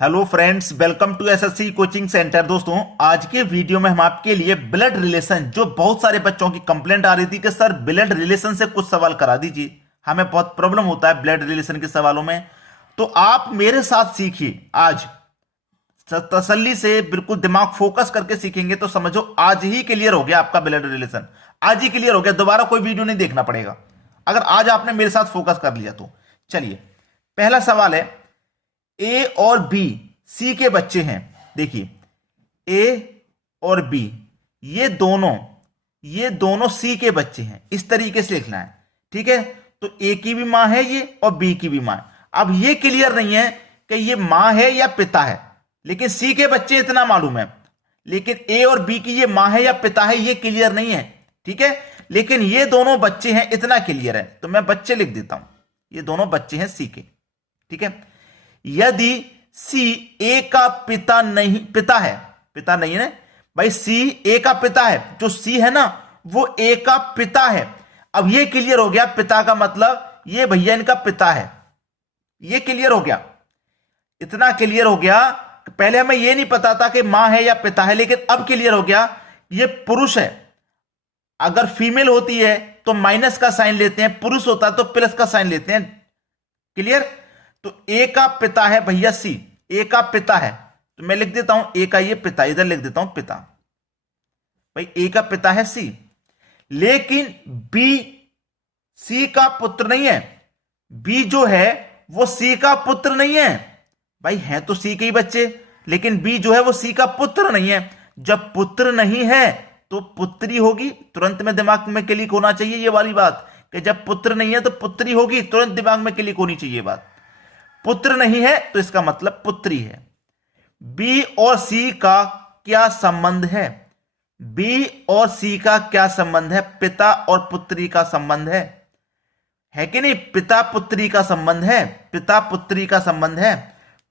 Hello friends, welcome to SSC coaching centre. दोस्तों, आज के वीडियो में हम आपके लिए ब्लड रिलेशन, जो बहुत सारे बच्चों की कंप्लेंट आ रही थी कि सर ब्लड रिलेशन से कुछ सवाल करा दीजिए, हमें बहुत प्रॉब्लम होता है ब्लड रिलेशन के सवालों में, तो आप मेरे साथ सीखिए। आज तसल्ली से बिल्कुल दिमाग फोकस करके सीखेंगे तो समझो आज ही क्लियर हो गया आपका ब्लड रिलेशन। आज ही क्लियर हो गया, दोबारा कोई वीडियो नहीं देखना पड़ेगा अगर आज आपने मेरे साथ फोकस कर लिया तो। चलिए, पहला सवाल है, ए और बी सी के बच्चे हैं। देखिए, ए और बी ये दोनों सी के बच्चे हैं, इस तरीके से लिखना है। ठीक है, तो ए की भी मां है ये और बी की भी मां है। अब ये क्लियर नहीं है कि ये मां है या पिता है, लेकिन सी के बच्चे इतना मालूम है, लेकिन ए और बी की ये मां है या पिता है ये क्लियर नहीं है। ठीक है, लेकिन ये दोनों बच्चे हैं इतना क्लियर है, तो मैं बच्चे लिख देता हूं, ये दोनों बच्चे हैं सी के। ठीक है, यदि सी ए का पिता नहीं है भाई, सी ए का पिता है, जो सी है ना वो ए का पिता है। अब ये क्लियर हो गया, पिता का मतलब ये भैया इनका पिता है, ये क्लियर हो गया। इतना क्लियर हो गया, पहले हमें ये नहीं पता था कि मां है या पिता है, लेकिन अब क्लियर हो गया ये पुरुष है। अगर फीमेल होती है तो माइनस का साइन लेते हैं, पुरुष होता तो प्लस का साइन लेते हैं। क्लियर? तो ए का पिता है भैया सी, ए का पिता है, तो मैं लिख देता हूं ए का ये पिता, इधर लिख देता हूं पिता। भाई ए का पिता है सी, लेकिन बी सी का पुत्र नहीं है। बी जो है वो सी का पुत्र नहीं है। भाई हैं तो सी के ही बच्चे, लेकिन बी जो है वो सी का पुत्र नहीं है। जब पुत्र नहीं है तो पुत्री होगी, तुरंत में दिमाग में क्लिक होना चाहिए ये वाली बात, कि जब पुत्र नहीं है तो पुत्री होगी, तुरंत दिमाग में क्लिक होनी चाहिए बात। पुत्र नहीं है तो इसका मतलब पुत्री है। बी और सी का क्या संबंध है? बी और सी का क्या संबंध है? पिता और पुत्री का संबंध है कि नहीं? पिता पुत्री का संबंध है, पिता पुत्री का संबंध है,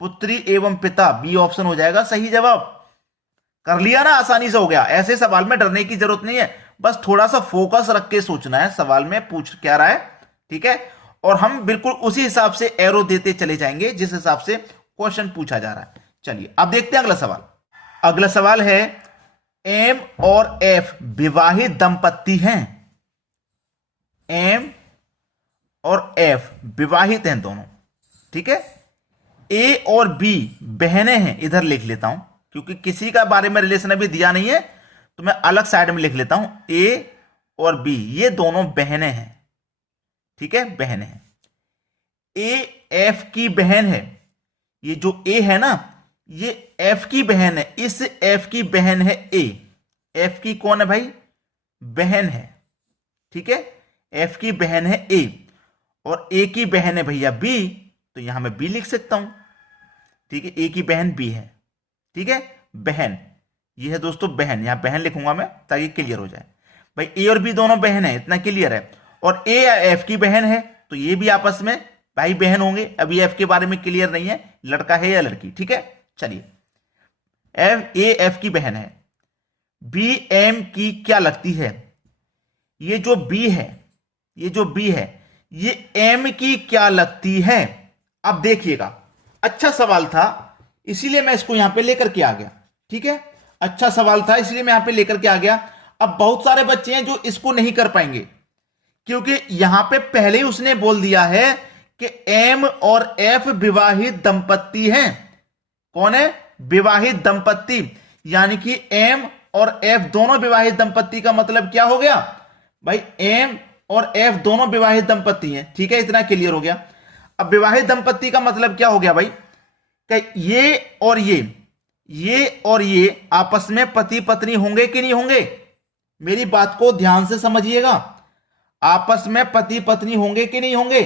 पुत्री एवं पिता, बी ऑप्शन हो जाएगा सही जवाब। कर लिया ना, आसानी से हो गया। ऐसे सवाल में डरने की जरूरत नहीं है, बस थोड़ा सा फोकस रख के सोचना है सवाल में पूछ क्या रहा है। ठीक है, और हम बिल्कुल उसी हिसाब से एरो देते चले जाएंगे जिस हिसाब से क्वेश्चन पूछा जा रहा है। चलिए अब देखते हैं अगला सवाल। अगला सवाल है, एम और एफ विवाहित दंपत्ति हैं। एम और एफ विवाहित हैं दोनों। ठीक है, ए और बी बहनें हैं, इधर लिख लेता हूं क्योंकि किसी का बारे में रिलेशन अभी दिया नहीं है, तो मैं अलग साइड में लिख लेता हूं। ए और बी ये दोनों बहनें हैं। ठीक है, बहन है। ए एफ की बहन है, ये जो ए है ना ये एफ की बहन है, इस एफ की बहन है ए। एफ की कौन है भाई? बहन है। ठीक है, एफ की बहन है ए और ए की बहन है भैया बी, तो यहां मैं बी लिख सकता हूं। ठीक है, ए की बहन बी है। ठीक है, बहन ये है दोस्तों, बहन, यहां बहन लिखूंगा मैं ताकि क्लियर हो जाए। भाई ए और बी दोनों बहन है, इतना क्लियर है, और ए या एफ की बहन है तो ये भी आपस में भाई बहन होंगे। अभी एफ के बारे में क्लियर नहीं है, लड़का है या लड़की। ठीक है, चलिए, ए एफ की बहन है, बी एम की क्या लगती है? ये जो बी है ये एम की क्या लगती है? अब देखिएगा, अच्छा सवाल था इसीलिए मैं इसको यहां पे लेकर के आ गया। ठीक है, अच्छा सवाल था इसलिए मैं यहां पे लेकर के आ गया। अब बहुत सारे बच्चे हैं जो इसको नहीं कर पाएंगे, क्योंकि यहां पे पहले ही उसने बोल दिया है कि एम और एफ विवाहित दंपत्ति हैं। कौन है? विवाहित दंपत्ति, यानी कि एम और एफ दोनों विवाहित दंपत्ति का मतलब क्या हो गया भाई? एम और एफ दोनों विवाहित दंपत्ति हैं। ठीक है, इतना क्लियर हो गया। अब विवाहित दंपत्ति का मतलब क्या हो गया भाई? कि ये और ये आपस में पति पत्नी होंगे कि नहीं होंगे? मेरी बात को ध्यान से समझिएगा। आपस में पति पत्नी होंगे कि नहीं होंगे?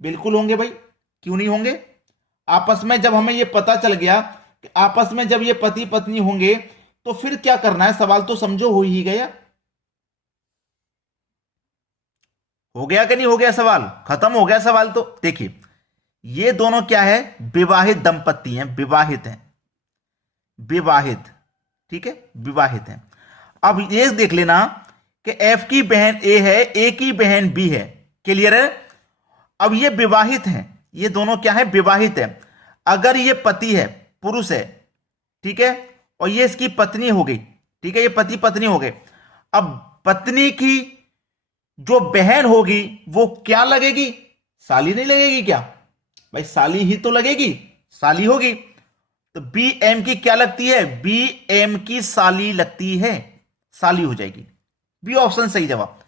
बिल्कुल होंगे भाई, क्यों नहीं होंगे? आपस में जब हमें यह पता चल गया कि आपस में जब ये पति पत्नी होंगे तो फिर क्या करना है? सवाल तो समझो हो ही गया। हो गया कि नहीं हो गया? सवाल खत्म हो गया सवाल। तो देखिए, ये दोनों क्या है? विवाहित दंपत्ति हैं, विवाहित हैं, विवाहित। ठीक है, विवाहित हैं। अब ये देख लेना कि एफ की बहन ए है, ए की बहन बी है। क्लियर है? अब ये विवाहित हैं, ये दोनों क्या है? विवाहित है। अगर ये पति है, पुरुष है, ठीक है, और ये इसकी पत्नी हो गई, ठीक है, ये पति पत्नी हो गए। अब पत्नी की जो बहन होगी वो क्या लगेगी? साली नहीं लगेगी क्या भाई? साली ही तो लगेगी, साली होगी। तो बी एम की क्या लगती है? बी एम की साली लगती है, साली हो जाएगी। बी ऑप्शन सही जवाब।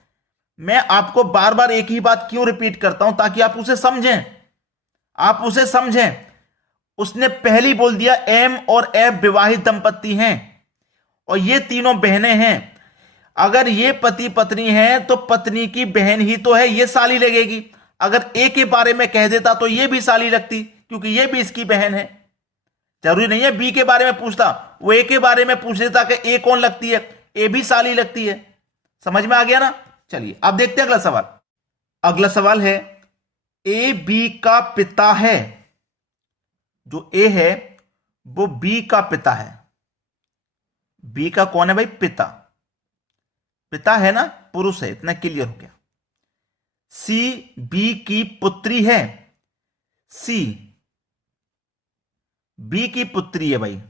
मैं आपको बार बार एक ही बात क्यों रिपीट करता हूं? ताकि आप उसे समझें, आप उसे समझें। उसने पहली बोल दिया एम और एफ विवाहित दंपत्ति हैं और ये तीनों बहनें हैं। अगर ये पति पत्नी हैं तो पत्नी की बहन ही तो है, ये साली लगेगी। अगर ए के बारे में कह देता तो ये भी साली लगती, क्योंकि ये भी इसकी बहन है। जरूरी नहीं है बी के बारे में पूछता, वो ए के बारे में पूछ देता कि ए कौन लगती है, ए भी साली लगती है। समझ में आ गया ना? चलिए अब देखते हैं अगला सवाल। अगला सवाल है, ए बी का पिता है। जो ए है वो बी का पिता है। बी का कौन है भाई? पिता। पिता है ना, पुरुष है, इतना क्लियर हो गया। सी बी की पुत्री है। सी बी की पुत्री है भाई।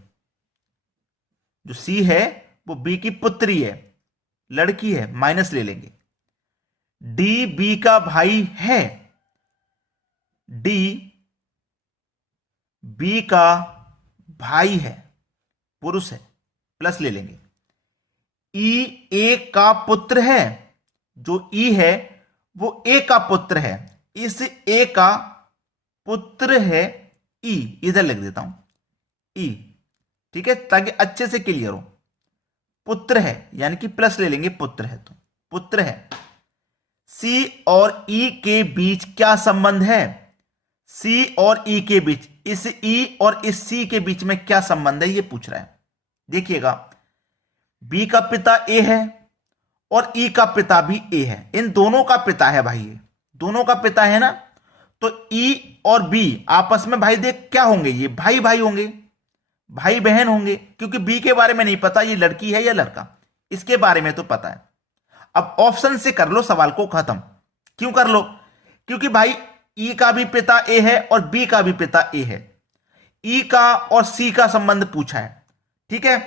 जो सी है वो बी की पुत्री है, लड़की है, माइनस ले लेंगे। डी बी का भाई है। डी बी का भाई है, पुरुष है, प्लस ले लेंगे। ई ए का पुत्र है। जो ई है वो ए का पुत्र है। इस ए का पुत्र है ई, इधर लिख देता हूं ई, ठीक है, ताकि अच्छे से क्लियर हो। पुत्र है यानी कि प्लस ले लेंगे, पुत्र है तो पुत्र है। सी और ई के बीच क्या संबंध है? सी और ई के बीच, इस ई और इस सी के बीच में क्या संबंध है ये पूछ रहा है। देखिएगा, बी का पिता ए है और ई का पिता भी ए है। इन दोनों का पिता है भाई, ये दोनों का पिता है ना। तो ई और बी आपस में भाई देख क्या होंगे? ये भाई भाई होंगे, भाई बहन होंगे, क्योंकि बी के बारे में नहीं पता ये लड़की है या लड़का, इसके बारे में तो पता है। अब ऑप्शन से कर लो सवाल को खत्म। क्यों कर लो? क्योंकि भाई ई का भी पिता ए है और बी का भी पिता ए है। ई का और सी का संबंध पूछा है, ठीक है।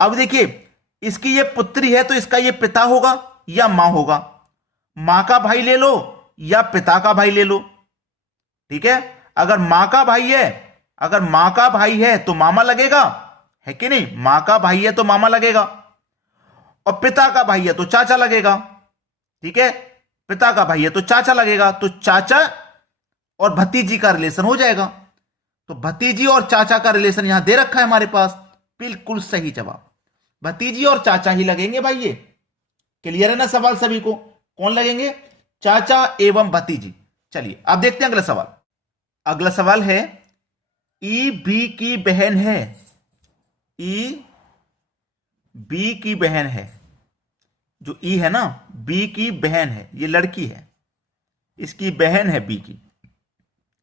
अब देखिए, इसकी ये पुत्री है तो इसका ये पिता होगा या मां होगा? मां का भाई ले लो या पिता का भाई ले लो, ठीक है। अगर मां का भाई है, अगर मां का भाई है तो मामा लगेगा, है कि नहीं? मां का भाई है तो मामा लगेगा, और पिता का भाई है तो चाचा लगेगा, ठीक है। पिता का भाई है तो चाचा लगेगा, तो चाचा और भतीजी का रिलेशन हो जाएगा। तो भतीजी और चाचा का रिलेशन यहां दे रखा है हमारे पास, बिल्कुल सही जवाब। भतीजी और चाचा ही लगेंगे भाई, ये क्लियर है ना सवाल सभी को? कौन लगेंगे? चाचा एवं भतीजी। चलिए अब देखते हैं अगला सवाल। अगला सवाल है, ई बी की बहन है। ई बी की बहन है। जो ई है ना, बी की बहन है, ये लड़की है, इसकी बहन है बी की,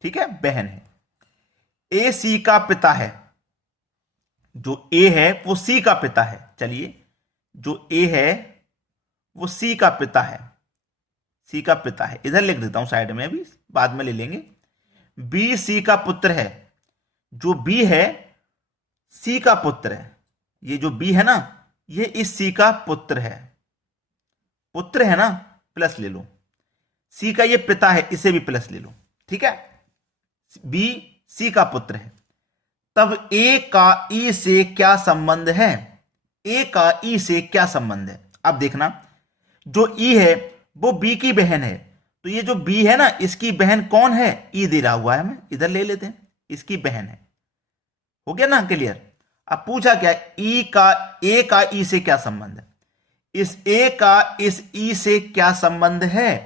ठीक है, बहन है। ए सी का पिता है। जो ए है वो सी का पिता है। चलिए, जो ए है वो सी का पिता है, सी का पिता है, इधर लिख देता हूं साइड में, अभी बाद में ले लेंगे। बी सी का पुत्र है। जो बी है सी का पुत्र है। ये जो बी है ना, ये इस सी का पुत्र है, पुत्र है ना, प्लस ले लो। सी का ये पिता है, इसे भी प्लस ले लो, ठीक है। बी सी का पुत्र है। तब ए का ई से क्या संबंध है? ए का ई से क्या संबंध है? अब देखना, जो ई है वो बी की बहन है, तो ये जो बी है ना, इसकी बहन कौन है? ई दे रहा हुआ है, हमें इधर ले लेते हैं, इसकी बहन है। हो गया ना क्लियर? अब पूछा क्या? ई का, ए का ई से क्या संबंध है? इस ए का इस ई से क्या संबंध है?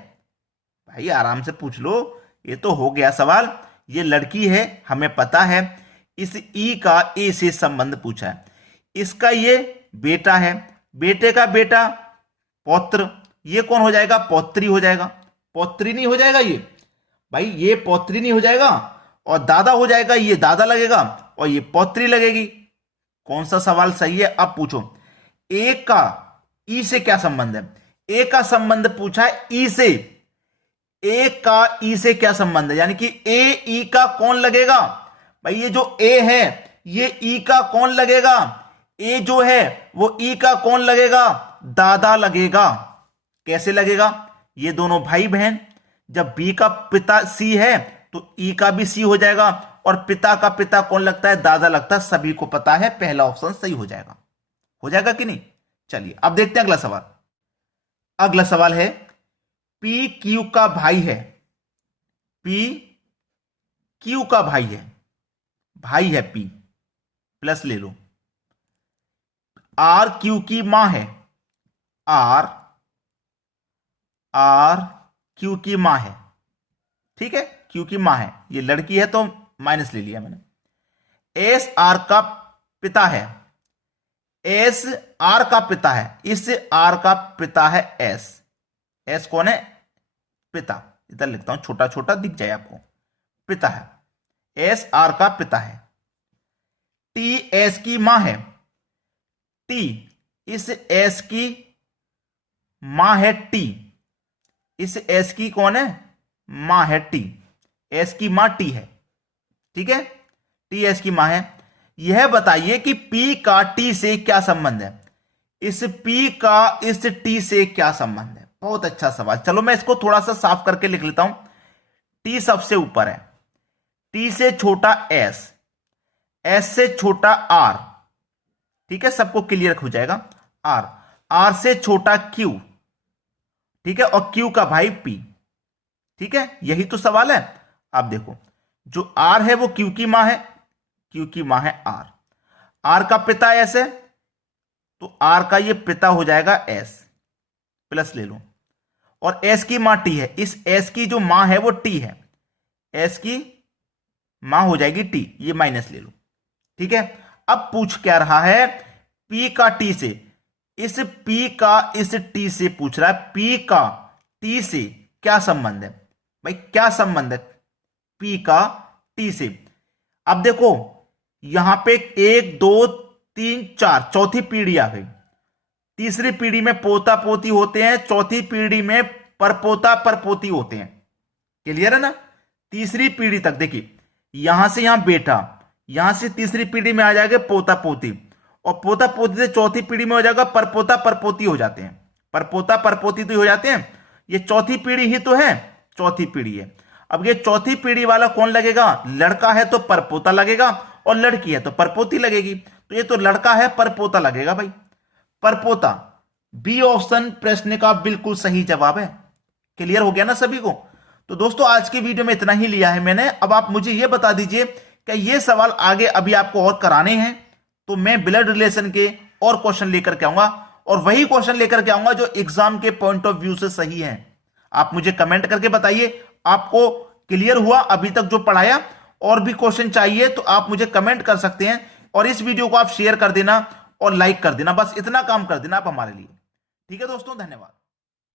भाई आराम से पूछ लो, ये तो हो गया सवाल। ये लड़की है, हमें पता है। इस ई का ए से संबंध पूछा है। इसका ये बेटा है, बेटे का बेटा पौत्र, ये कौन हो जाएगा? पौत्री हो जाएगा। पौत्री नहीं हो जाएगा ये भाई, ये पौत्री नहीं हो जाएगा, और दादा हो जाएगा, ये दादा लगेगा, और ये पौत्री लगेगी। कौन सा सवाल सही है? अब पूछो, ए का ई से क्या संबंध है? ए का संबंध पूछा है ई से। ए का ई से क्या संबंध है? यानी कि ए ई का कौन लगेगा? भाई ये जो ए है, ये ई का कौन लगेगा, ए जो है वो ई का कौन लगेगा, दादा लगेगा। कैसे लगेगा, ये दोनों भाई बहन, जब बी का पिता सी है तो ई का भी सी हो जाएगा, और पिता का पिता कौन लगता है, दादा लगता है। सभी को पता है, पहला ऑप्शन सही हो जाएगा कि नहीं। चलिए अब देखते हैं अगला सवाल। अगला सवाल है पी क्यू का भाई है, पी क्यू का भाई है पी, प्लस ले लो। आर क्यू की मां है, आर क्यू की मां है, ठीक है, क्यू की मां है, ये लड़की है तो माइनस ले लिया मैंने। एस आर का पिता है, एस आर का पिता है, इस आर का पिता है एस, एस कौन है, पिता, इधर लिखता हूं छोटा छोटा दिख जाए आपको, पिता है, एस आर का पिता है। टी एस की मां है, टी इस एस की मां है, टी इस एस की कौन है, मां है, टी, एस की मां टी है, ठीक है, टी एस की मां है। यह बताइए कि पी का टी से क्या संबंध है, इस पी का इस टी से क्या संबंध है। बहुत अच्छा सवाल, चलो मैं इसको थोड़ा सा साफ करके लिख लेता हूं। टी सबसे ऊपर है, टी से छोटा एस, एस से छोटा आर, ठीक है, सबको क्लियर हो जाएगा, आर, आर से छोटा क्यू, ठीक है, और क्यू का भाई पी, ठीक है, यही तो सवाल है। आप देखो जो आर है वो क्यू की मां है, क्यू की मां है आर, आर का पिता एस है तो आर का ये पिता हो जाएगा एस, प्लस ले लो, और एस की मां टी है, इस एस की जो मां है वो टी है, एस की मां हो जाएगी टी, ये माइनस ले लो, ठीक है। अब पूछ क्या रहा है, पी का टी से, इस पी का इस टी से पूछ रहा है, पी का टी से क्या संबंध है, भाई क्या संबंध है पी का टी से। अब देखो यहां पे 1 2 3 4 चौथी पीढ़ी आ गई, तीसरी पीढ़ी में पोता पोती होते हैं, चौथी पीढ़ी में परपोता परपोती होते हैं, क्लियर है ना। तीसरी पीढ़ी तक देखिए, यहां से यहां बेटा, यहां से तीसरी पीढ़ी में आ जाएगा पोता पोती, और पोता पोती से चौथी पीढ़ी में हो जाएगा परपोता परपोती हो जाते हैं, परपोता परपोती तो हो जाते हैं। ये चौथी पीढ़ी ही तो है, चौथी पीढ़ी है। अब ये चौथी पीढ़ी वाला कौन लगेगा, लड़का है तो परपोता लगेगा, और लड़की है तो परपोती लगेगी, तो ये तो लड़का है परपोता लगेगा भाई, परपोता। बी ऑप्शन प्रश्न का बिल्कुल सही जवाब है। क्लियर हो गया ना सभी को। तो दोस्तों आज की वीडियो में इतना ही लिया है मैंने। अब आप मुझे यह बता दीजिए कि ये सवाल आगे अभी आपको और कराने हैं तो मैं ब्लड रिलेशन के और क्वेश्चन लेकर के आऊंगा, और वही क्वेश्चन लेकर के आऊंगा जो एग्जाम के पॉइंट ऑफ व्यू से सही है। आप मुझे कमेंट करके बताइए आपको क्लियर हुआ अभी तक जो पढ़ाया, और भी क्वेश्चन चाहिए तो आप मुझे कमेंट कर सकते हैं, और इस वीडियो को आप शेयर कर देना और लाइक कर देना, बस इतना काम कर देना आप हमारे लिए। ठीक है दोस्तों, धन्यवाद।